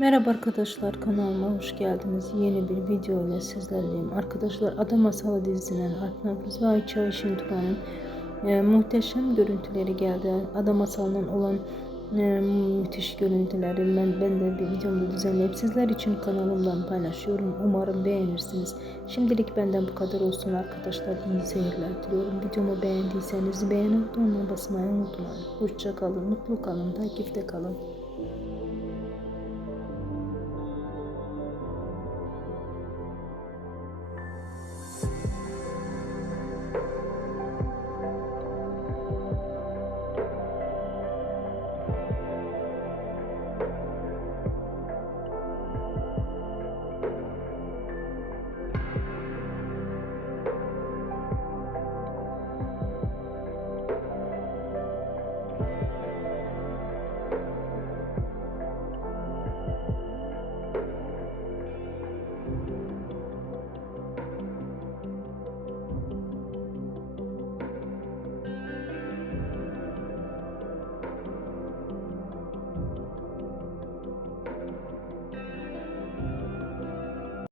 Merhaba arkadaşlar kanalıma hoş geldiniz. Yeni bir video ile sizlerleyim. Arkadaşlar Ada Masalı dizisinden Alp ve Ayça Ayşin Turan'ın e, muhteşem görüntüleri geldi. Ada Masalı'nın olan e, müthiş görüntüleri ben, ben de bir videomda düzenleyip sizler için kanalımdan paylaşıyorum. Umarım beğenirsiniz. Şimdilik benden bu kadar olsun arkadaşlar. İyi seyirler diliyorum. Videomu beğendiyseniz beğeni butonuna basmayı unutmayın. Hoşçakalın mutlu kalın, takipte kalın.